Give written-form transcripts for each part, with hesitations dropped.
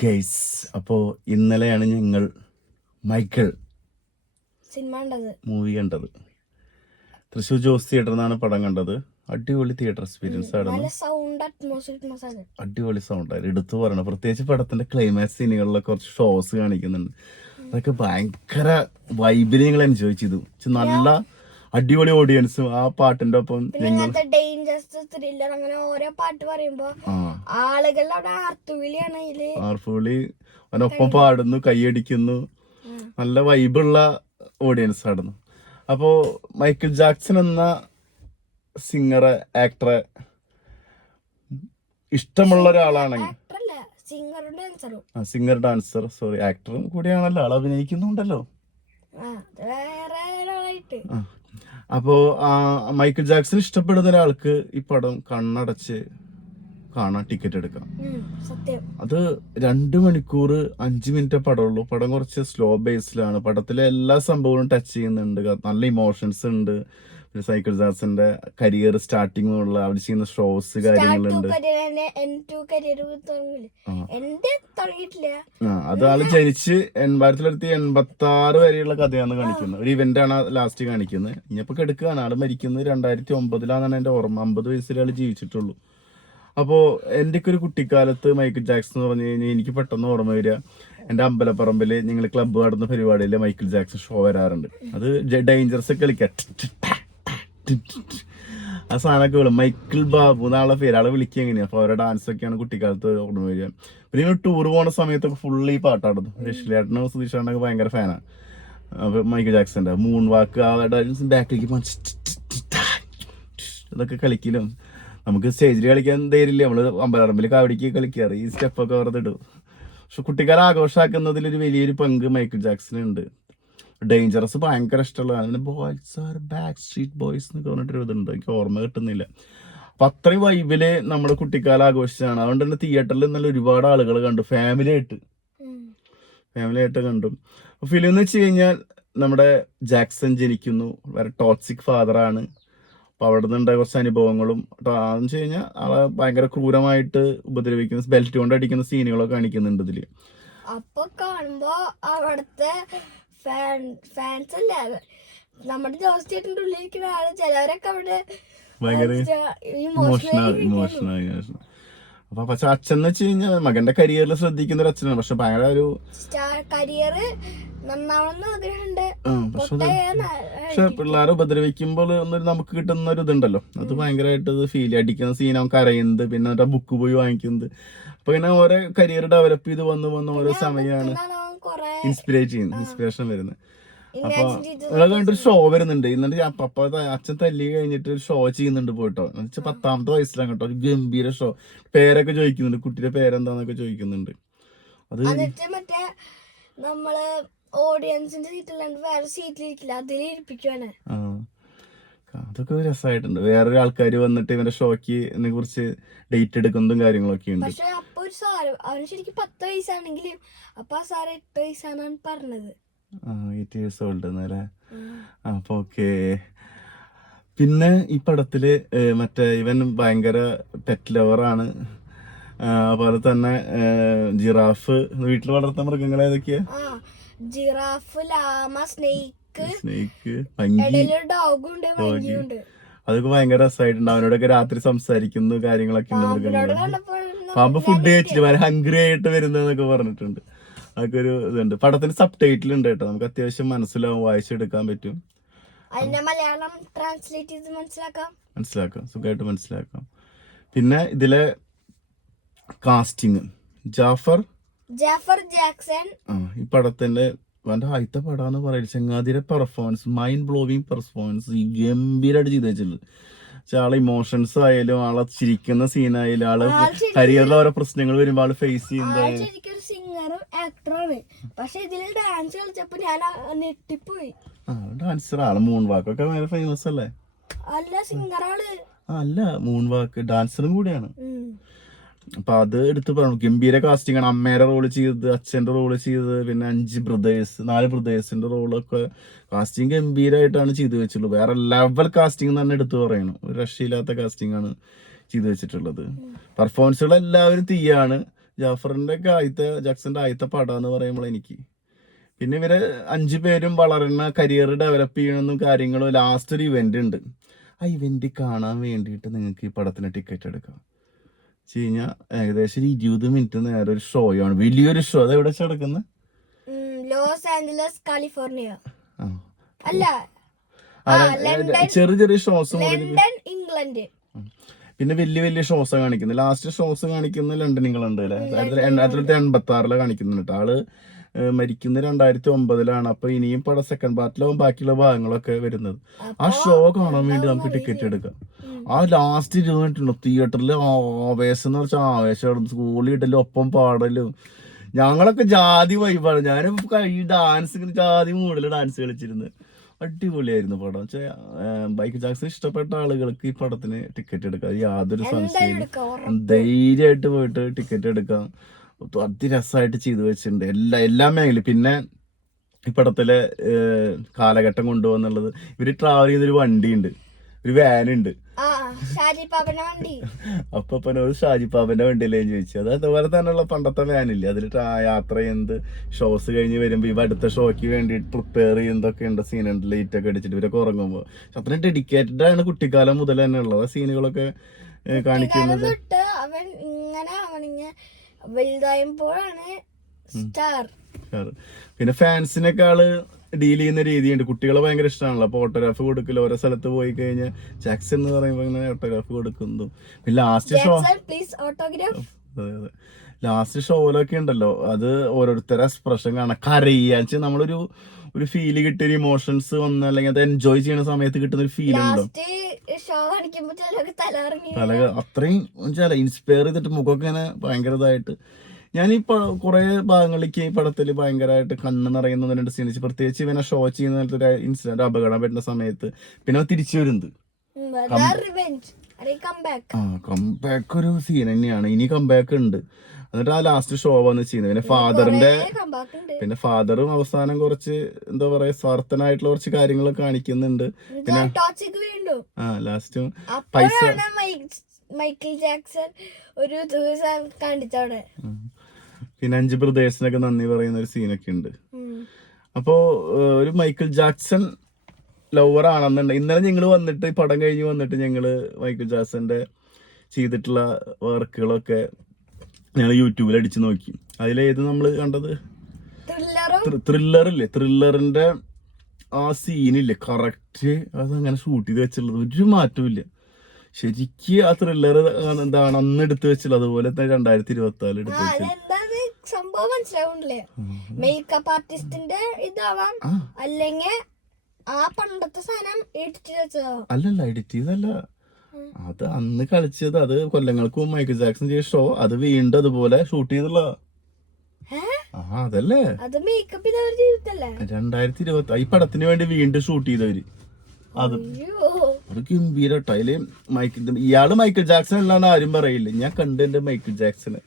Guys, അപ്പോൾ ഇന്നലെയാണ് ഞങ്ങൾ മൈക്കിൾ മൂവി കണ്ടത്. തൃശ്ശൂർ ജോസ് തിയേറ്ററിൽ നിന്നാണ് പടം കണ്ടത്. അടിപൊളി തിയേറ്റർ എക്സ്പീരിയൻസ് ആയിരുന്നു. അടിപൊളി സൗണ്ട് ആയിരുന്നു, എടുത്തു പറയണം. പ്രത്യേകിച്ച് പടത്തിന്റെ ക്ലൈമാക്സ് സീനുകളിലൊക്കെ കുറച്ച് ഷോസ് കാണിക്കുന്നുണ്ട്. അതൊക്കെ ഭയങ്കര വൈബിൽ ഞങ്ങൾ എൻജോയ് ചെയ്തു. നല്ല അടിപൊളി ഓഡിയൻസും ആ പാട്ടിന്റെ ഒപ്പം ഞങ്ങൾ ആർപ്പുവിളി അതിനൊപ്പം പാടുന്നു, കൈയടിക്കുന്നു. നല്ല വൈബുള്ള ഓഡിയൻസ് ആയിരുന്നു. അപ്പോ മൈക്കിൾ ജാക്സൺ എന്ന സിംഗറെ, ആക്ടറെ ഇഷ്ടമുള്ള ഒരാളാണെങ്കിൽ സിംഗർ ഡാൻസർ ആക്ടറും കൂടിയാണല്ലോ, ആൾ അഭിനയിക്കുന്നുണ്ടല്ലോ. അപ്പോ മൈക്കിൾ ജാക്സൺ ഇഷ്ടപ്പെടുന്ന ഒരാൾക്ക് ഈ പടം കണ്ണടച്ച് കാണാൻ ടിക്കറ്റ് എടുക്കാം. അത് 2 മണിക്കൂർ 5 മിനിറ്റ് പടമുള്ളൂ. പടം കുറച്ച് സ്ലോ ബേസിലാണ്. പടത്തിലെ എല്ലാ സംഭവവും ടച്ച് ചെയ്യുന്നുണ്ട്. നല്ല ഇമോഷൻസ് ഉണ്ട്. പിന്നെ മൈക്കിൾ ജാക്സന്റെ കരിയർ സ്റ്റാർട്ടിങ് ഉള്ള അവർ ചെയ്യുന്ന ഷോസ് കാര്യങ്ങളുണ്ട്. അത് ആള് ജനിച്ച് 1986 വരെയുള്ള കഥയാണ് കാണിക്കുന്നത്. ഒരു ഇവന്റ് ആണ് ലാസ്റ്റ് കാണിക്കുന്നത്. ഇനിയിപ്പോ എടുക്കുകയാണ്. ആള് മരിക്കുന്നത് 2009 എന്റെ ഓർമ്മ. 50 വയസ്സിൽ ആള് ജീവിച്ചിട്ടുള്ളൂ. അപ്പോൾ എൻ്റെ ഒക്കെ ഒരു കുട്ടിക്കാലത്ത് മൈക്കിൾ ജാക്സൺ എന്ന് പറഞ്ഞു കഴിഞ്ഞാൽ എനിക്ക് പെട്ടെന്ന് ഓർമ്മ വരിക, എൻ്റെ അമ്പലപ്പറമ്പിൽ ഞങ്ങൾ ക്ലബ്ബ് നടന്ന പരിപാടിയിൽ മൈക്കിൾ ജാക്സൺ ഷോ വരാറുണ്ട്. അത് ഡേഞ്ചറസ് കളിക്കുക. ആ സാധനമൊക്കെ വിളും. മൈക്കിൾ ബാബു എന്നാളെ പേര്, ആളെ വിളിക്കുക എങ്ങനെയാണ്. അപ്പോൾ അവരുടെ ഡാൻസ് ഒക്കെയാണ് കുട്ടിക്കാലത്ത് ഓർമ്മ വരിക. പിന്നെ ഞങ്ങൾ ടൂർ പോകുന്ന സമയത്തൊക്കെ ഫുള്ള് ഈ പാട്ടാടുന്നു. രശ്ലേട്ടനും സുധീഷേട്ടനൊക്കെ ഭയങ്കര ഫാനാണ്. അപ്പോൾ മൈക്കിൾ ജാക്സന്റെ മൂൺ വാക്ക്, ബാക്കിലേക്ക് ഇതൊക്കെ കളിക്കലും. നമുക്ക് സ്റ്റേജിൽ കളിക്കാൻ ധൈര്യമില്ല. നമ്മള് അമ്പലപ്പറമ്പിൽ കാവടിക്ക് കളിക്കാറ്. ഈ സ്റ്റെപ്പൊക്കെ വെറുതെ ഇടും. പക്ഷെ കുട്ടിക്കാലം ആഘോഷമാക്കുന്നതിലൊരു വലിയൊരു പങ്ക് മൈക്കിൾ ജാക്സനുണ്ട്. ഡേഞ്ചറസ് ഭയങ്കര ഇഷ്ടമുള്ളതാണ്. Boys are back street boys എന്നൊക്കെ പറഞ്ഞിട്ടൊരു ഇതുണ്ട്, എനിക്ക് ഓർമ്മ കിട്ടുന്നില്ല. അപ്പൊ അത്രയും വൈബില് നമ്മുടെ കുട്ടിക്കാലം ആഘോഷിച്ചാണ്. അതുകൊണ്ട് തന്നെ തിയേറ്ററിൽ നല്ല ഒരുപാട് ആളുകൾ കണ്ടു. ഫാമിലി ആയിട്ട് കണ്ടു. ഫിലിം എന്ന് വെച്ച് കഴിഞ്ഞാൽ നമ്മുടെ ജാക്സൺ ജനിക്കുന്നു, വേറെ ടോക്സിക് ഫാദറാണ്. അപ്പൊ അവിടെ നിന്നുണ്ടായ കുറച്ച് അനുഭവങ്ങളും എന്ന് വെച്ച് കഴിഞ്ഞാൽ ആളെ ഭയങ്കര ക്രൂരമായിട്ട് ഉപദ്രവിക്കുന്ന, ബെൽറ്റ് കൊണ്ട് അടിക്കുന്ന സീനുകളൊക്കെ കാണിക്കുന്നുണ്ട് ഇതില്. അപ്പൊ കാണുമ്പോ അവിടുത്തെ ഫാൻസ് അല്ല, നമ്മുടെ ജോസ് ചേട്ടൻ്റെ ഉള്ളിലിരിക്കുന്ന ആള് ചിലവരൊക്കെ അവിടെ ഭയങ്കര ഇമോഷണൽ. അപ്പൊ പക്ഷെ അച്ഛൻ എന്ന് വെച്ച് കഴിഞ്ഞാൽ മകന്റെ കരിയറിൽ ശ്രദ്ധിക്കുന്ന ഒരു അച്ഛനാണ്. പക്ഷെ ഭയങ്കര ഒരു കരിയർ നന്നാവണമെന്ന് പക്ഷെ പിള്ളേരെ ഉപദ്രവിക്കുമ്പോൾ നമുക്ക് കിട്ടുന്ന ഒരു ഇതുണ്ടല്ലോ, അത് ഭയങ്കരമായിട്ട് ഫീൽ അടിക്കുന്ന സീൻ. അവൻ കരയുന്നത്, പിന്നെ ബുക്ക് പോയി വാങ്ങിക്കുന്നത്. അപ്പൊ ഇങ്ങനെ ഓരോ കരിയർ ഡെവലപ്പ് ചെയ്ത് വന്ന് ഓരോ സമയമാണ് ഇൻസ്പിറേഷൻ വരുന്നത്. അപ്പൊ ഇവിടെ കണ്ടൊരു ഷോ വരുന്നുണ്ട്. എന്നിട്ട് പപ്പ അച്ഛൻ തല്ലി കഴിഞ്ഞിട്ട് ഒരു ഷോ ചെയ്യുന്നുണ്ട് പോയിട്ടോ. എന്ന് വെച്ചാൽ 10ാമത്തെ വയസ്സിലാണ് കേട്ടോ. ഒരു ഗംഭീര ഷോ. പേരൊക്കെ ചോദിക്കുന്നുണ്ട്, കുട്ടിയുടെ പേരെന്താന്നൊക്കെ ചോദിക്കുന്നുണ്ട്. അത് മറ്റേ നമ്മള് ഓഡിയൻസിന്റെ സീറ്റിലാണ്ട് വേറെ സീറ്റിലിരിക്കില്ല, അതിലിരിപ്പിക്കുവാണ്. അതൊക്കെ രസമായിട്ടുണ്ട്. വേറൊരു ആൾക്കാർ വന്നിട്ട് ഇവന്റെ ഷോക്ക് കുറിച്ച് ഡേറ്റ് എടുക്കുന്നതും കാര്യങ്ങളൊക്കെ ഉണ്ട്. പക്ഷെ അപ്പൊ ഒരു സാറ്, അവന് ശരിക്കും 10 വയസ്സാണെങ്കിലും അപ്പൊ ആ സാറ് 8 വയസ്സാണെന്നാണ് പറഞ്ഞത്. 8 years old എന്നല്ലേ. അപ്പൊ ഓക്കെ. പിന്നെ ഈ പടത്തില് മറ്റേ ഇവൻ ഭയങ്കര പെറ്റ് ലവറാണ്. അതുപോലെ തന്നെ ജിറാഫ്. വീട്ടിൽ വളർത്തുന്ന മൃഗങ്ങൾ ഏതൊക്കെയാ? ജിറാഫ്, ലാമ, സ്നേക്ക്, ഡോഗുണ്ട്, വണ്ടിയുണ്ട്. അതൊക്കെ ഭയങ്കര രസമായിട്ടുണ്ട്. അവനോടൊക്കെ രാത്രി സംസാരിക്കുന്നു, കാര്യങ്ങളൊക്കെ ഉണ്ട്. മൃഗങ്ങൾ പാമ്പ് ഫുഡ് കഴിച്ചിട്ട് ഹംഗ്രി ആയിട്ട് വരുന്നതെന്നൊക്കെ പറഞ്ഞിട്ടുണ്ട്. അതൊക്കെ ഒരു ഇതുണ്ട്. പടത്തിന് സബ് ടൈറ്റിൽ ഉണ്ട് കേട്ടോ, നമുക്ക് അത്യാവശ്യം മനസ്സിലാവും, വായിച്ചെടുക്കാൻ പറ്റും. മലയാളം ട്രാൻസ്ലേറ്റ് ചെയ്ത് മനസ്സിലാക്കാം, സുഖമായിട്ട് മനസ്സിലാക്കാം. പിന്നെ ഇതിലെ കാസ്റ്റിംഗ് ജാഫർ ജാക്സൺ. ഈ പടത്തിന്റെ ആദ്യത്തെ പടാന്ന് പറയുന്നത് ചങ്ങാതിയുടെ പെർഫോമൻസ്, മൈൻഡ് ബ്ലോവിങ് പെർഫോമൻസ് ഗംഭീരമായിട്ട് ചെയ്ത് വെച്ചിട്ടുള്ളത്. ആളെ ഇമോഷൻസ് ആയാലും, ആളെ ചിരിക്കുന്ന സീനായാലും, ആള് കരിയറിൽ ഓരോ പ്രശ്നങ്ങൾ വരുമ്പോൾ ആള് ഫേസ് ചെയ്യുന്നത് സിംഗറും ആക്ടറാണ്. പക്ഷെ ഇതിൽ ഡാൻസ് കളിച്ചപ്പോ ഞാൻ ഞെട്ടിപ്പോയി. ഡാൻസർ ആള്. മൂൺ വാക്കൊക്കെ ഭയങ്കര ഫേമസ് അല്ലേ? അല്ല, സിംഗറാണ്. അല്ല, മൂൺ വാക്ക് ഡാൻസറും കൂടിയാണ്. അപ്പൊ അത് എടുത്ത് പറഞ്ഞു. ഗംഭീര കാസ്റ്റിംഗ് ആണ്. അമ്മേടെ റോള് ചെയ്തത്, അച്ഛന്റെ റോള് ചെയ്തത്, പിന്നെ 4 ബ്രദേഴ്സിന്റെ റോളൊക്കെ കാസ്റ്റിംഗ് ഗംഭീരമായിട്ടാണ് ചെയ്തു വെച്ചുള്ളൂ. വേറെ ലെവൽ കാസ്റ്റിംഗ് തന്നെ എടുത്തു പറയണം. ഒരു രക്ഷയില്ലാത്ത കാസ്റ്റിംഗ് ആണ് ചെയ്തു വെച്ചിട്ടുള്ളത്. പെർഫോമൻസുകൾ എല്ലാവരും തീയാണ്. ജാഫറിന്റെ ഒക്കെ ജാക്സന്റെ ആദ്യത്തെ പടം എന്ന് പറയുമ്പോൾ എനിക്ക് പിന്നെ ഇവര് 5 പേരും വളരുന്ന കരിയർ ഡെവലപ്പ് ചെയ്യണമെന്നും കാര്യങ്ങളും ലാസ്റ്റ് ഒരു ഇവന്റ് ഉണ്ട്. ആ ഇവന്റ് കാണാൻ വേണ്ടിയിട്ട് നിങ്ങൾക്ക് ഈ പടത്തിന് ടിക്കറ്റ് എടുക്കാം വെച്ച് കഴിഞ്ഞാൽ ഏകദേശം 20 മിനിറ്റ് നേരെ ഒരു ഷോയാണ്, വലിയൊരു ഷോ. അത് എവിടെ വെച്ചാൽ എടുക്കുന്നത്? Los Angeles California. ആ. അല്ല, ചെറിയ ചെറിയ ഷോസ് ലണ്ടൻ, ഇംഗ്ലണ്ട്. പിന്നെ വലിയ വലിയ ഷോസ് കാണിക്കുന്നത്. ലാസ്റ്റ് ഷോസ് കാണിക്കുന്നത് ലണ്ടൻ, ഇംഗ്ലണ്ട് അല്ലേ. 1986 കാണിക്കുന്നുണ്ട്. ആള് മരിക്കുന്നത് 2009 അപ്പൊ ഇനിയും പടം സെക്കൻഡ് പാർട്ടിലാവും ബാക്കിയുള്ള ഭാഗങ്ങളൊക്കെ വരുന്നത്. ആ ഷോ കാണാൻ വേണ്ടി നമുക്ക് ടിക്കറ്റ് എടുക്കാം. ആ ലാസ്റ്റ് 20 മിനിറ്റ് തിയേറ്ററിൽ ആവേശം എന്ന് വെച്ചാൽ ആവേശം, സ്കൂളിൽ ഇടലും ഒപ്പം പാടലും. ഞങ്ങളൊക്കെ ജാതി വൈബാണ്. ഞാനിപ്പോ ഈ ഡാൻസ് ജാതി മൂഡില് ഡാൻസ് കളിച്ചിരുന്നത്. അടിപൊളിയായിരുന്നു പടം. വെച്ചാൽ മൈക്കിൾ ജാക്സൺ ഇഷ്ടപ്പെട്ട ആളുകൾക്ക് ഈ പടത്തിന് ടിക്കറ്റ് എടുക്കാം, യാതൊരു സംശയവും. ധൈര്യമായിട്ട് പോയിട്ട് ടിക്കറ്റ് എടുക്കാം. അതിരസമായിട്ട് ചെയ്തു വെച്ചിട്ടുണ്ട് എല്ലാ മേഖലയും. പിന്നെ ഈ പടത്തിലെ കാലഘട്ടം കൊണ്ടുപോകുന്നുള്ളത്, ഇവര് ട്രാവൽ ചെയ്യുന്നൊരു വണ്ടിയുണ്ട്, ഒരു വാനുണ്ട്. അപ്പൊ ഷാജിപ്പാപ്പന്റെ വണ്ടിയിലേ ചോദിച്ചു. അത് അതുപോലെ തന്നെയുള്ള പണ്ടത്തെ വാനില്ലേ, അതിൽ യാത്ര ചെയ്യുന്നത്, ഷോസ് കഴിഞ്ഞ് വരുമ്പോ ഇവ അടുത്ത ഷോയ്ക്ക് വേണ്ടി പ്രിപ്പയർ ചെയ്യുന്നതൊക്കെ ഉണ്ട്. സീനുണ്ട്, ലൈറ്റ് ഒക്കെ അടിച്ചിട്ട് ഇവരൊക്കെ ഉറങ്ങുമ്പോ. അത്രയും ഡെഡിക്കേറ്റഡ് ആണ് കുട്ടിക്കാലം മുതൽ തന്നെ ഉള്ളത്. സീനുകളൊക്കെ കാണിക്കുന്നത് അവൻ ഇങ്ങനെ വലുതായപ്പോഴാണ് സ്റ്റാർ. പിന്നെ ഫാൻസിനേക്കാള് ഡീൽ ചെയ്യുന്ന രീതിയുണ്ട്. കുട്ടികളെ ഭയങ്കര ഇഷ്ടമാണല്ലോ. അപ്പൊ ഓട്ടോഗ്രാഫ് കൊടുക്കല്, ഓരോ സ്ഥലത്ത് പോയി കഴിഞ്ഞാൽ ജാക്സൺ എന്ന് പറയുമ്പോ ഇങ്ങനെ ഓട്ടോഗ്രാഫ് കൊടുക്കുന്നു. പിന്നെ ലാസ്റ്റ് ഷോയിലൊക്കെ ഉണ്ടല്ലോ, അത് ഓരോരുത്തരെ എക്സ്പ്രഷൻ കാണാം. കരയാച്ച് നമ്മളൊരു ഫീല് കിട്ടിയ ഇമോഷൻസ് വന്ന്, അല്ലെങ്കിൽ അത് എൻജോയ് ചെയ്യുന്ന സമയത്ത് കിട്ടുന്ന ഒരു ഫീൽ ഉണ്ടോ, അത്രയും ഇൻസ്പയർ ചെയ്തിട്ട് മുഖമൊക്കെ ഇങ്ങനെ ഭയങ്കര ഇതായിട്ട്. ഞാനിപ്പോ കുറെ ഭാഗങ്ങളിലേക്ക് ഈ പടത്തില് ഭയങ്കരമായിട്ട് കണ്ണ് നിറയുന്ന 2 സീൻസ്, പ്രത്യേകിച്ച് ഇവനെ ഷോ ചെയ്യുന്ന ഒരു ഇൻസിഡന്റ്, അപകടം വരുന്ന സമയത്ത്. പിന്നെ തിരിച്ചു വരുന്നത് കംബാക്ക് ഒരു സീൻ തന്നെയാണ്. ഇനി കംബാക്ക് ഉണ്ട്. എന്നിട്ട് ആ ലാസ്റ്റ് ഷോ വന്ന് ചെയ്യുന്നത്. പിന്നെ ഫാദറും അവസാനം കുറച്ച് എന്താ പറയാ സ്വാർത്ഥനായിട്ടുള്ള കുറച്ച് കാര്യങ്ങൾ കാണിക്കുന്നുണ്ട്. പിന്നെ ലാസ്റ്റും പൈസ മൈക്കിൾ ജാക്സൺ ഒരു ദിവസം കാണിച്ചവിടെ. പിന്നെ 5 ബ്രദേഴ്സിനൊക്കെ നന്ദി പറയുന്ന ഒരു സീനൊക്കെ ഉണ്ട്. അപ്പോ ഒരു മൈക്കിൾ ജാക്സൺ ലവർ ആണെന്നുണ്ട്. ഇന്നലെ ഞങ്ങള് വന്നിട്ട് പടം കഴിഞ്ഞ് വന്നിട്ട് ഞങ്ങള് മൈക്കിൾ ജാക്സന്റെ ചെയ്തിട്ടുള്ള വർക്കുകളൊക്കെ ഞങ്ങൾ യൂട്യൂബിൽ അടിച്ചു നോക്കി. അതിലേത് നമ്മള് കണ്ടത്? ത്രില്ലറില്ലേ, ത്രില്ലറിന്റെ ആ സീനില്ലേ, കറക്റ്റ് അതങ്ങനെ ഷൂട്ട് ചെയ്ത് വെച്ചുള്ളത്, ഒരു മാറ്റവും ഇല്ല. ശരിക്ക് ആ ത്രില്ലർ എന്താണ് അന്ന് എടുത്തു വെച്ചുള്ളത്, അതുപോലെ തന്നെ 2024 എടുത്തു വെച്ചത്. സംഭവം മനസ്സിലാവുന്നില്ലേ? മേക്കപ്പ് ആർട്ടിസ്റ്റിന്റെ ഇതാവാം, അല്ലെങ്കിൽ ആ പണ്ടത്തെ സാധനം എഡിറ്റ് ചെയ്തതാവാം. അല്ലല്ല, എഡിറ്റ് ചെയ്തല്ല, അത് അന്ന് കളിച്ചത്. അത് കൊല്ലങ്ങൾക്ക് മുമ്പ് മൈക്കിൾ ജാക്സൺ ചെയ്ത ഷോ അത് വീണ്ടും അതുപോലെ ഷൂട്ട് ചെയ്തുള്ള. അതല്ലേ 2020 ഈ പടത്തിന് വേണ്ടി വീണ്ടും ഷൂട്ട് ചെയ്തവര്. അത് ഗംഭീരട്ടോ. അതില് ഇയാള് മൈക്കിൾ ജാക്സൺ അല്ലാന്ന് ആരും പറയില്ല. ഞാൻ കണ്ടെന്റെ മൈക്കിൾ ജാക്സണ്.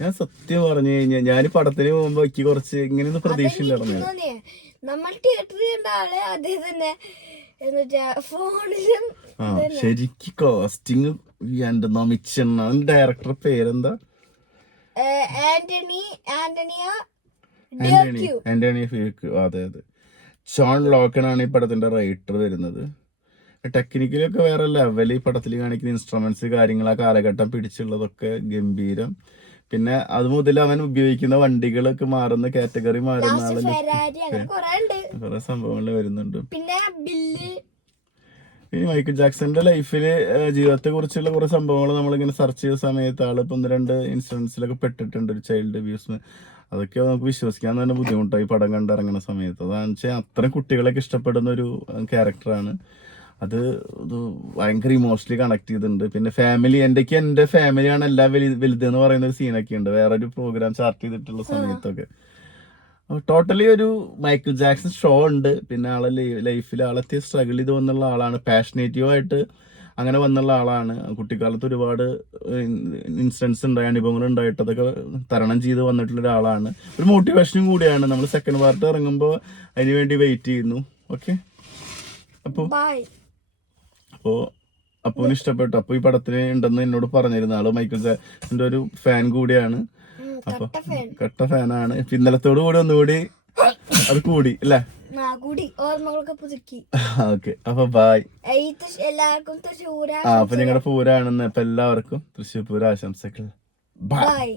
ഞാൻ സത്യം പറഞ്ഞു കഴിഞ്ഞാൽ ഞാൻ പടത്തിന് പോകുമ്പോ എനിക്ക് കുറച്ച് ഇങ്ങനെയൊന്നും പ്രതീക്ഷ ഉണ്ടായിരുന്നു. നമ്മൾ തിയേറ്ററിൽ കണ്ട ആള് അതേ തന്നെ ഫോണിലും. ശരിക്ക് കാസ്റ്റിംഗ് ഡയറക്ടർ പേരെന്താ? ആന്റണി ഫീക്ക്. അതെ. ജോൺ ലോക്കൺ ആണ് ഈ പടത്തിന്റെ റൈറ്റർ വരുന്നത്. ടെക്നിക്കലൊക്കെ വേറെ ലെവൽ. ഈ പടത്തിൽ കാണിക്കുന്ന ഇൻസ്ട്രുമെന്റ്സ്, കാര്യങ്ങൾ, ആ കാലഘട്ടം പിടിച്ചുള്ളതൊക്കെ ഗംഭീരം. പിന്നെ അത് മുതൽ അവൻ ഉപയോഗിക്കുന്ന വണ്ടികളൊക്കെ മാറുന്ന, കാറ്റഗറി മാറുന്ന കുറെ സംഭവങ്ങൾ വരുന്നുണ്ട്. പിന്നെ ഈ മൈക്കിൾ ജാക്സന്റെ ലൈഫില് ജീവിതത്തെ കുറിച്ചുള്ള കുറെ സംഭവങ്ങൾ നമ്മളിങ്ങനെ സെർച്ച് ചെയ്ത സമയത്ത് ആള് 1-2 ഇൻസിഡൻസിലൊക്കെ പെട്ടിട്ടുണ്ട്. ഒരു ചൈൽഡ് അബ്യൂസ്, അതൊക്കെ നമുക്ക് വിശ്വസിക്കാൻ തന്നെ ബുദ്ധിമുട്ടായി പടം കണ്ടിറങ്ങുന്ന സമയത്ത്. അതാണെന്ന് വെച്ചാൽ അത്രയും കുട്ടികളൊക്കെ ഇഷ്ടപ്പെടുന്ന ഒരു ക്യാരക്ടറാണ്. അത് ഭയങ്കര ഇമോഷണലി കണക്ട് ചെയ്തിട്ടുണ്ട്. പിന്നെ ഫാമിലി, എന്റെ ഫാമിലിയാണ് എല്ലാ വലുത് എന്ന് പറയുന്ന ഒരു സീനൊക്കെ ഉണ്ട് വേറൊരു പ്രോഗ്രാം ചാർട്ട് ചെയ്തിട്ടുള്ള സമയത്തൊക്കെ. ടോട്ടലി ഒരു മൈക്കിൾ ജാക്സൺ ഷോ ഉണ്ട്. പിന്നെ ആളെ ലൈഫിൽ ആളെത്തി സ്ട്രഗിൾ ചെയ്ത് വന്നുള്ള ആളാണ്, പാഷനേറ്റീവായിട്ട് അങ്ങനെ വന്നുള്ള ആളാണ്. കുട്ടിക്കാലത്ത് ഒരുപാട് ഇൻസിഡൻസ് ഉണ്ടായി, അനുഭവങ്ങൾ ഉണ്ടായിട്ട് അതൊക്കെ തരണം ചെയ്ത് വന്നിട്ടുള്ള ഒരാളാണ്. ഒരു മോട്ടിവേഷനും കൂടിയാണ്. നമ്മൾ സെക്കൻഡ് പാർട്ട് ഇറങ്ങുമ്പോൾ അതിന് വേണ്ടി വെയിറ്റ് ചെയ്യുന്നു. ഓക്കെ, അപ്പോൾ ഇഷ്ടപ്പെട്ടു. അപ്പോൾ ഈ പടത്തിന് ഉണ്ടെന്ന് എന്നോട് പറഞ്ഞിരുന്ന ആള് മൈക്കിൾ ജാക്സന്റെ ഒരു ഫാൻ കൂടിയാണ്. അപ്പൊ കട്ട ഫാൻ കട്ട ഫാനാണ്. ഇന്നലത്തോടു കൂടി ഒന്നുകൂടി അത് കൂടി അല്ലേ? കൂടി ഓർമ്മകളൊക്കെ പുതുക്കി. ഓക്കെ, അപ്പൊ ബായ്. എല്ലാവർക്കും തൃശ്ശൂർ അപ്പൊ നിങ്ങളുടെ പൂരാണെന്ന്. അപ്പൊ എല്ലാവർക്കും തൃശ്ശൂർ പൂര ആശംസകൾ. ബൈ. ബൈ.